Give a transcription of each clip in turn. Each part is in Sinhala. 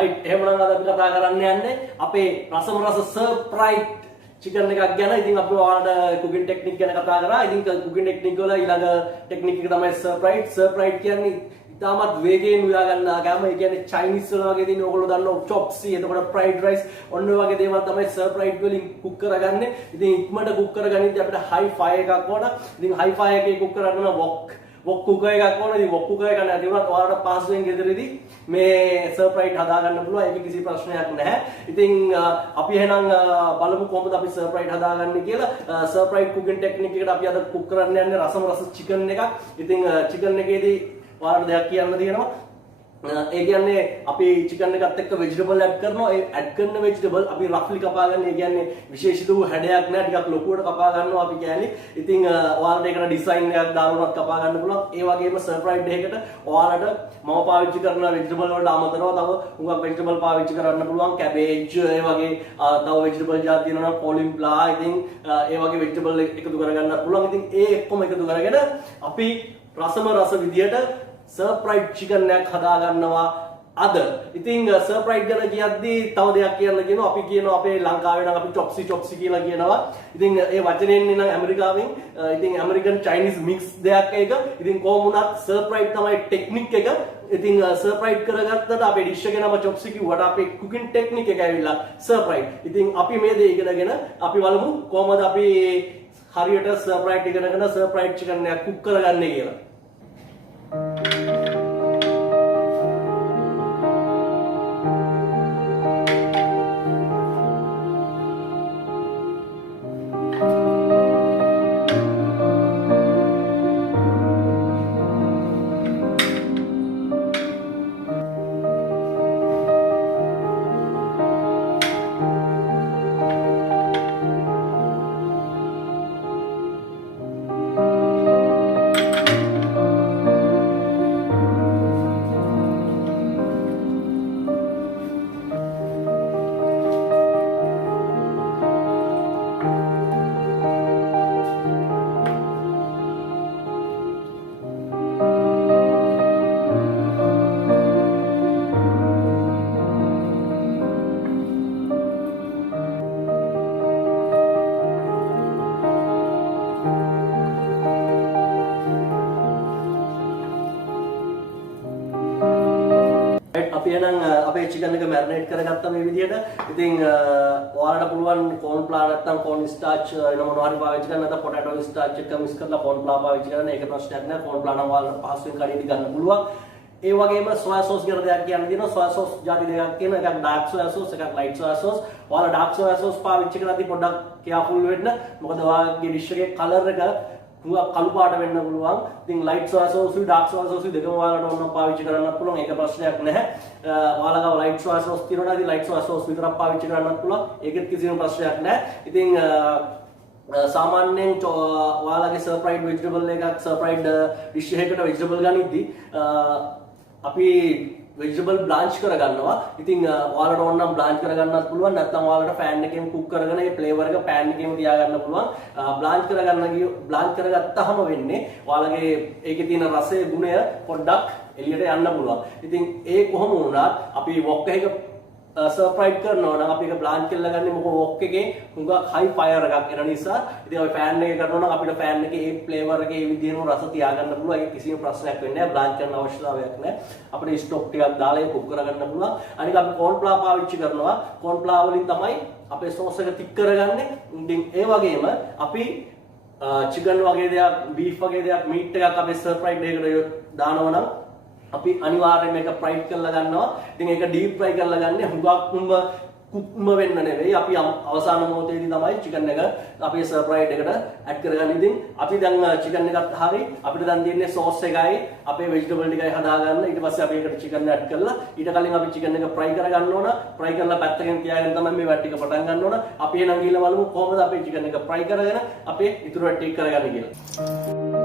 right එහෙමනම් අද අපි කතා කරන්න යන්නේ අපේ රසම රස සර්ප්‍රයිස් chicken එකක් ගැන. ඉතින් අපි ඔයාලට cooking technique ගැන කතා කරා. ඉතින් cooking technique වල ඊළඟ technique එක තමයි සර්ප්‍රයිස්. සර්ප්‍රයිස් කියන්නේ ඉතාමත් වේගයෙන් උයා ගන්න ගාම. ඒ කියන්නේ Chinese වල වගේ තියෙන ඕගොල්ලෝ දන්නවා chop-suey, එතකොට fried rice ඔන්න ඔය වගේ දේවල් තමයි සර්ප්‍රයිස් වලින් cook කරගන්නේ. ඉතින් ඉක්මනට cook කරගනිද්දී අපිට high fire එකක් ඕන. ඉතින් high fire එකේ cook කරන්න wok cooker එකක් ඕන. ඉතින් wok cooker එක නැති වුණත් ඔයාලට පහසුවෙන් ගෙදරදී මේ සර්ප්‍රයිස් හදා ගන්න පුළුවන්. ඒක කිසි ප්‍රශ්නයක් නැහැ. ඉතින් අපි එහෙනම් බලමු කොහොමද අපි සර්ප්‍රයිස් හදාගන්නේ කියලා. සර්ප්‍රයිස් cooking technique එකට අපි අද cook කරන්න යන්නේ රසම රස chicken එකක්. ඉතින් chicken එකේදී ඔයාලට දෙයක් කියන්න තියෙනවා. ඒ කියන්නේ අපි chicken එකත් එක්ක vegetable add කරනවා. ඒ add කරන vegetable අපි roughly කපා ගන්න. ඒ කියන්නේ විශේෂිත වූ හැඩයක් නෑ. ටිකක් ලොකුවට කපා ගන්නවා අපි කෑලි. ඉතින් ඔයාලට ඒකට design එකක් දාලා කපා ගන්න පුළුවන්. ඒ වගේම surprise day එකට ඔයාලට මම පාවිච්චි කරන vegetable වලට අමතරව තව හුඟක් vegetable පාවිච්චි කරන්න පුළුවන්. cabbage ඒ වගේ තව vegetable જાති තියෙනවා නම් cauliflower. ඉතින් ඒ වගේ vegetable එකතු කරගන්න පුළුවන්. ඉතින් ඒ ඔක්කොම එකතු කරගෙන අපි රසම රස විදියට සර්ප්‍රයිස් chicken එකක් හදා ගන්නවා අද. ඉතින් සර්ප්‍රයිස් ගැන කියද්දී තව දෙයක් කියන්න කියනවා. අපි කියනවා අපේ ලංකාවේ නම් අපි chop-suey කියලා කියනවා. ඉතින් ඒ වචනේ එන්නේ නම් ඇමරිකාවෙන්. ඉතින් ඇමරිකන් චයිනීස් මික්ස් දෙයක් ඒක. ඉතින් කොහොම වුණත් සර්ප්‍රයිස් තමයි ටෙක්නික් එක. ඉතින් සර්ප්‍රයිස් කරගත්තට අපේ ඩිෂ් එකේ නම chop-suey කිව්වට අපේ cooking technique එක ඇවිල්ලා සර්ප්‍රයිස්. ඉතින් අපි මේ දේ ඉගෙනගෙන අපි බලමු කොහොමද අපි හරියට සර්ප්‍රයිස් ඉගෙනගෙන සර්ප්‍රයිස් chicken එකක් cook කරගන්නේ කියලා. අපි එහෙනම් අපේ chicken එක marinate කරගත්තා මේ විදිහට. ඉතින් ඔයාලට පුළුවන් corn flour නැත්නම් corn starch වෙන මොනවා හරි පාවිච්චි කරන්න. නැත්නම් potato starch එක mix කරලා corn flour පාවිච්චි කරන්න. ඒක ප්‍රශ්නයක් නෑ. corn flour නම් ඔයාලට පහසුවෙන් කඩේදී ගන්න පුළුවන්. ඒ වගේම soya sauce කියලා දෙයක් කියන්න තියෙනවා. soya sauce ಜಾති දෙකක් තියෙනවා. එකක් dark soya sauce, එකක් light soya sauce. ඔයාලා dark soya sauce පාවිච්චි කරද්දී පොඩ්ඩක් careful වෙන්න. මොකද ඔයාලගේ dish එකේ color එක කළු පාට වෙන්න පුළුවන්. ඉතින් light soya sauce උයි dark soya sauce උයි දෙකම ඔයාලට ඕනනම් පාවිච්චි කරන්නත් පුළුවන්. ඒක ප්‍රශ්නයක් නැහැ. ඔයාලා ගාව light soya sauce තියෙනවා නම් light soya sauce විතරක් පාවිච්චි කරන්නත් පුළුවන්. ඒකෙත් කිසිම ප්‍රශ්නයක් නැහැ. ඉතින් සාමාන්‍යයෙන් ඔයාලගේ සර්ප්‍රයිස් vegetable එකක් සර්ප්‍රයිස් dish එකකට vegetable ගනිද්දී අපි vegetable blanch කරගන්නවා. ඉතින් ඔයාලට ඕන නම් blanch කරගන්නත් පුළුවන්. නැත්නම් ඔයාලට pan එකෙන් cook කරගෙන ඒ flavor එක pan එකේම තියාගන්න පුළුවන්. blanch කරගත්තාම වෙන්නේ ඔයාලගේ ඒකේ තියෙන රසයේ ගුණය පොඩ්ඩක් එළියට යන්න පුළුවන්. ඉතින් ඒ කොහොම වුණත් අපි wok එක සර්ප්‍රයිස් කරනවා නම් අපි ඒක blanch කරලා ගන්නේ මොකද wok එකේ හුඟක් high fire එකක් එන නිසා. ඉතින් අපි fan එකේ කරනවා නම් අපිට fan එකේ ඒ flavor එකේ ඒ විදිහේම රස තියාගන්න පුළුවන්. ඒක කිසිම ප්‍රශ්නයක් වෙන්නේ නැහැ. blanch කරන්න අවශ්‍යතාවයක් නැහැ. අපිට ස්ටොක් ටිකක් දාලා ඒක cook කරගන්න පුළුවන්. අනික අපි corn flour පාවිච්චි කරනවා. corn flour වලින් තමයි අපේ sauce එක thick කරගන්නේ. ඉතින් ඒ වගේම අපි chicken වගේ දෙයක්, beef වගේ දෙයක්, meat එකක් අපි සර්ප්‍රයිස් එකකට දානවා නම් අපි අනිවාර්යයෙන් මේක fry කරලා ගන්නවා. ඉතින් ඒක deep fry කරලා ගන්න හුඟක්ම කුක්ම වෙන්න නෙවෙයි. අපි අවසාන මොහොතේදී තමයි chicken එක අපේ සර්ප්‍රයිස් එකට add කරගන්නේ. ඉතින් අපි දැන් chicken එකත් හරි අපිට දැන් තියෙන්නේ sauce එකයි අපේ vegetable ටිකයි හදාගන්න. ඊට පස්සේ අපි ඒකට chicken add කරලා ඊට කලින් අපි chicken එක fry කරගන්න ඕන. fry කරලා පැත්තකින් තියාගෙන තමයි මේ වැට් ටික පටන් ගන්න ඕන. අපි එහෙනම් ගිහලා බලමු කොහොමද අපේ chicken එක fry කරගෙන අපේ ඉතුරු වැට් ටික කරගන්නේ කියලා.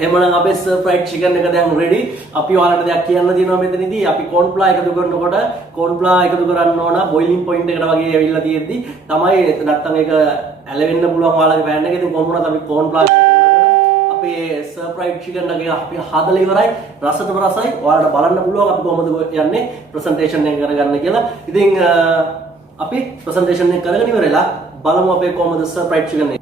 එහෙමනම් අපේ සර් ෆ්‍රයිඩ් චිකන් එක දැන් රෙඩි. අපි ඔයාලට දෙයක් කියන්න තියෙනවා මෙතනදී. අපි කෝන් ෆ්ලා එකතු කරනකොට කෝන් ෆ්ලා එකතු කරන්න ඕන බොයිලින් පොයින්ට් එකට වගේ ඇවිල්ලා තියෙද්දි තමයි නැත්තම් ඒක ඇලවෙන්න පුළුවන් ඔයාලගේ පෑන් එකේ. ඉතින් කොහොම වුණත් අපි කෝන් ෆ්ලා අපේ සර් ෆ්‍රයිඩ් චිකන් එක අපි හදලා ඉවරයි. රසටම රසයි. ඔයාලට බලන්න පුළුවන් අපි කොහොමද යන්නේ ප්‍රසන්ටේෂන් එක කරගන්න කියලා. ඉතින් අපි ප්‍රසන්ටේෂන් එක කරගෙන ඉවරලා බලමු අපේ කොහොමද සර් ෆ්‍රයිඩ් චිකන් එක.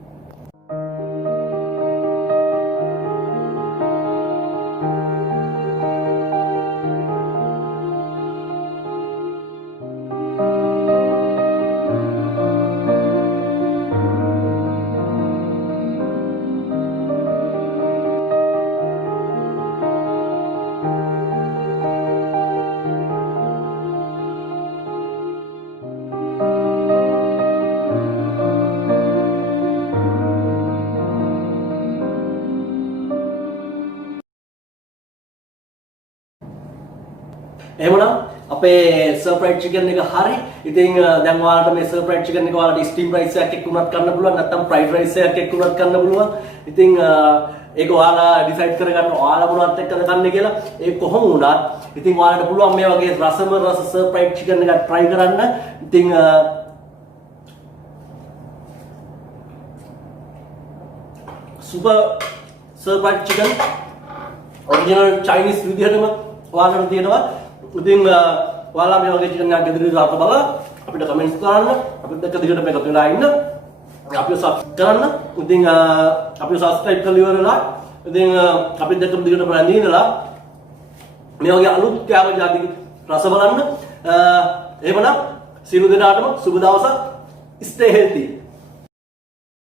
එහෙමනම් අපේ සර් ෆ්‍රයිඩ් චිකන් එක හරි. ඉතින් දැන් ඔයාලට මේ සර් ෆ්‍රයිඩ් චිකන් එක ඔයාලට ස්ටීම් රයිස් එකක් එක්ක උනත් කන්න පුළුවන්. නැත්නම් ෆ්‍රයිඩ් රයිස් එකක් එක්ක උනත් කන්න පුළුවන්. ඉතින් ඒක ඔයාලා ඩිසයිඩ් කරගන්න ඔයාලා මොනවත් එක්කද කන්නේ කියලා. ඒක කොහොම වුණත් ඉතින් ඔයාලට පුළුවන් මේ වගේ රසම රස සර් ෆ්‍රයිඩ් චිකන් එකක් try කරන්න. ඉතින් super sir fried chicken original Chinese විදිහටම ඔයාලට තියෙනවා. ඉතින් ඔයාලා මේ වගේ චිකන් එකක් ගෙදරින් දාලා බලලා අපිට කමෙන්ට්ස් කරන්න. අපිත් එක්ක දිගට මේක තුනලා ඉන්න. අපිව සබ්ස්ක්‍රයිබ් කරන්න. ඉතින් අපිව සබ්ස්ක්‍රයිබ් කරලා ඉවරලා ඉතින් අපිත් එක්ක දිගට බලන්න ඉන්නලා මේ වගේ අලුත් කෑම ජාති රස බලන්න. එහෙමනම් සියලු දෙනාටම සුබ දවසක්. Stay healthy.